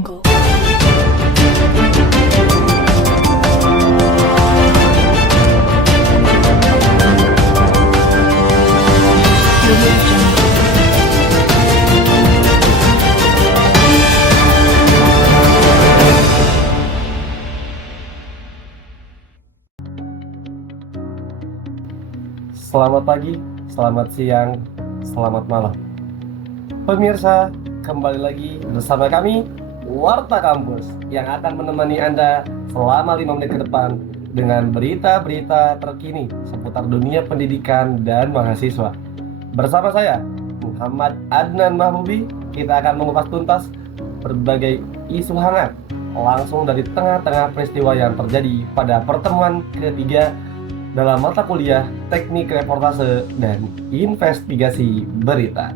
Jungle. Audio Jungle. Selamat pagi, selamat siang, selamat malam. Pemirsa, kembali lagi bersama kami Warta Kampus yang akan menemani Anda selama 5 menit ke depan dengan berita-berita terkini seputar dunia pendidikan dan mahasiswa. Bersama saya, Muhammad Adnan Mahbubi, kita akan mengupas tuntas berbagai isu hangat langsung dari tengah-tengah peristiwa yang terjadi pada pertemuan ketiga dalam mata kuliah Teknik Reportase dan Investigasi Berita.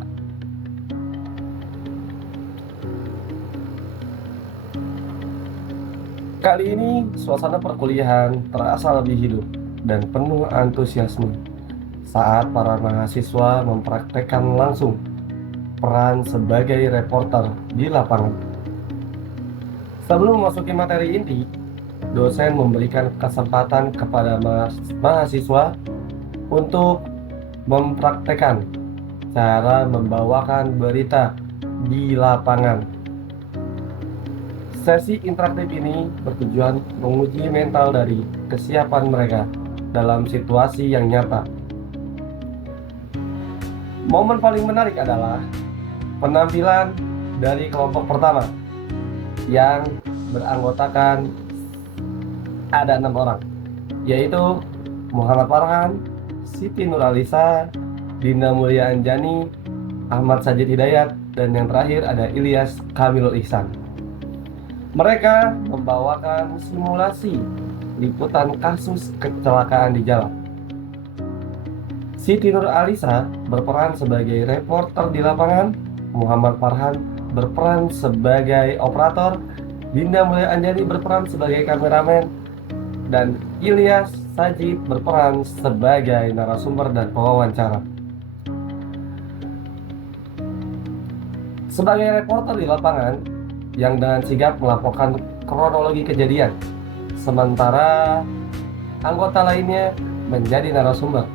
Kali ini suasana perkuliahan terasa lebih hidup dan penuh antusiasme saat para mahasiswa mempraktekkan langsung peran sebagai reporter di lapangan. Sebelum memasuki materi inti, dosen memberikan kesempatan kepada mahasiswa untuk mempraktekkan cara membawakan berita di lapangan. Sesi interaktif ini bertujuan menguji mental dari kesiapan mereka dalam situasi yang nyata. Momen paling menarik adalah penampilan dari kelompok pertama yang beranggotakan ada 6 orang, yaitu Muhammad Farhan, Siti Nuralisa, Dinda Mulia Anjani, Ahmad Sajid Hidayat, dan yang terakhir ada Ilyas Kamilul Ihsan. Mereka membawakan simulasi liputan kasus kecelakaan di jalan. Siti Nuralisa berperan sebagai reporter di lapangan, Muhammad Farhan berperan sebagai operator, Dinda Mulia Anjani berperan sebagai kameramen, dan Ilyas Sajid berperan sebagai narasumber dan pewawancara. Sebagai reporter di lapangan yang dengan sigap melaporkan kronologi kejadian, sementara anggota lainnya menjadi narasumber.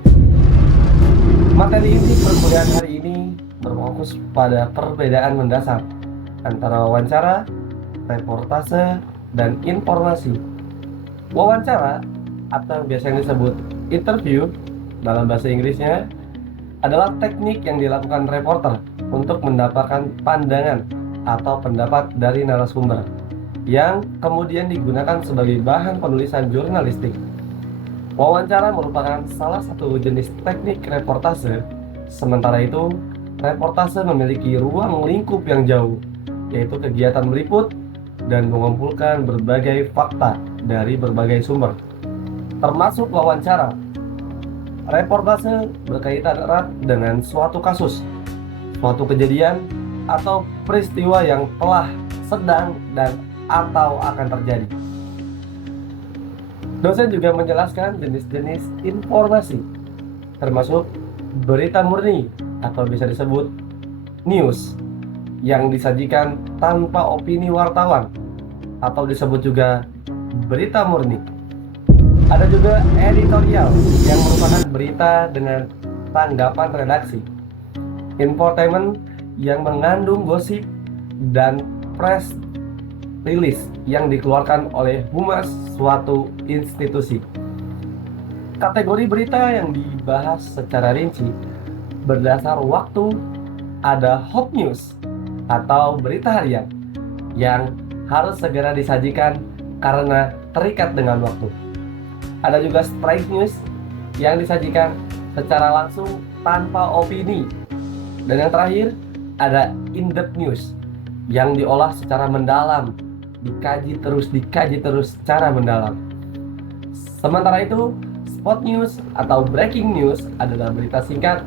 Materi inti perkuliahan hari ini berfokus pada perbedaan mendasar antara wawancara, reportase, dan informasi. Wawancara atau biasanya disebut interview dalam bahasa Inggrisnya adalah teknik yang dilakukan reporter untuk mendapatkan pandangan atau pendapat dari narasumber yang kemudian digunakan sebagai bahan penulisan jurnalistik. Wawancara merupakan salah satu jenis teknik reportase, sementara itu reportase memiliki ruang lingkup yang jauh, yaitu kegiatan meliput dan mengumpulkan berbagai fakta dari berbagai sumber, termasuk wawancara. Reportase berkaitan erat dengan suatu kasus, suatu kejadian, atau peristiwa yang telah, sedang, dan atau akan terjadi. Dosen juga menjelaskan jenis-jenis informasi, termasuk berita murni atau bisa disebut news, yang disajikan tanpa opini wartawan, atau disebut juga berita murni. Ada juga editorial yang merupakan berita dengan tanggapan redaksi, infotainment yang mengandung gosip, dan press release yang dikeluarkan oleh humas suatu institusi. Kategori berita yang dibahas secara rinci berdasar waktu ada hot news atau berita harian yang harus segera disajikan karena terikat dengan waktu. Ada juga straight news yang disajikan secara langsung tanpa opini. Dan yang terakhir ada in-depth news yang diolah secara mendalam, dikaji terus secara mendalam. Sementara itu, spot news atau breaking news adalah berita singkat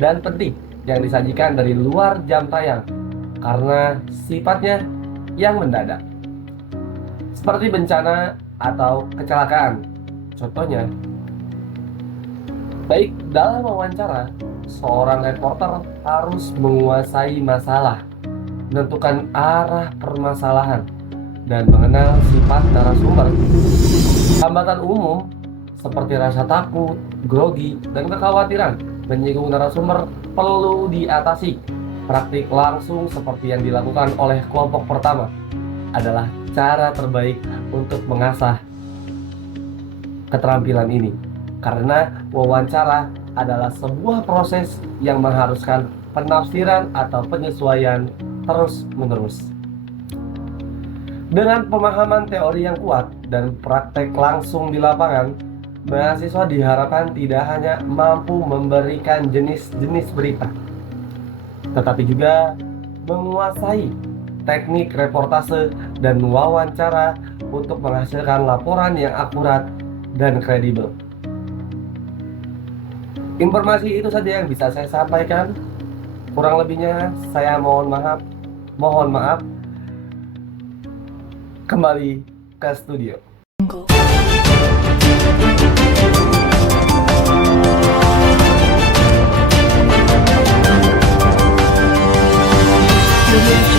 dan penting yang disajikan dari luar jam tayang karena sifatnya yang mendadak, seperti bencana atau kecelakaan. Contohnya, baik dalam wawancara, seorang reporter harus menguasai masalah menentukan arah permasalahan, dan mengenal sifat narasumber. Hambatan umum seperti rasa takut, grogi, dan kekhawatiran menyinggung narasumber perlu diatasi. Praktik langsung seperti yang dilakukan oleh kelompok pertama adalah cara terbaik untuk mengasah keterampilan ini, karena wawancara adalah sebuah proses yang mengharuskan penafsiran atau penyesuaian terus-menerus. Dengan pemahaman teori yang kuat dan praktek langsung di lapangan, mahasiswa diharapkan tidak hanya mampu memberikan jenis-jenis berita, tetapi juga menguasai teknik reportase dan wawancara untuk menghasilkan laporan yang akurat dan kredibel. Informasi itu saja yang bisa saya sampaikan. Kurang lebihnya saya mohon maaf. Kembali ke studio. Audio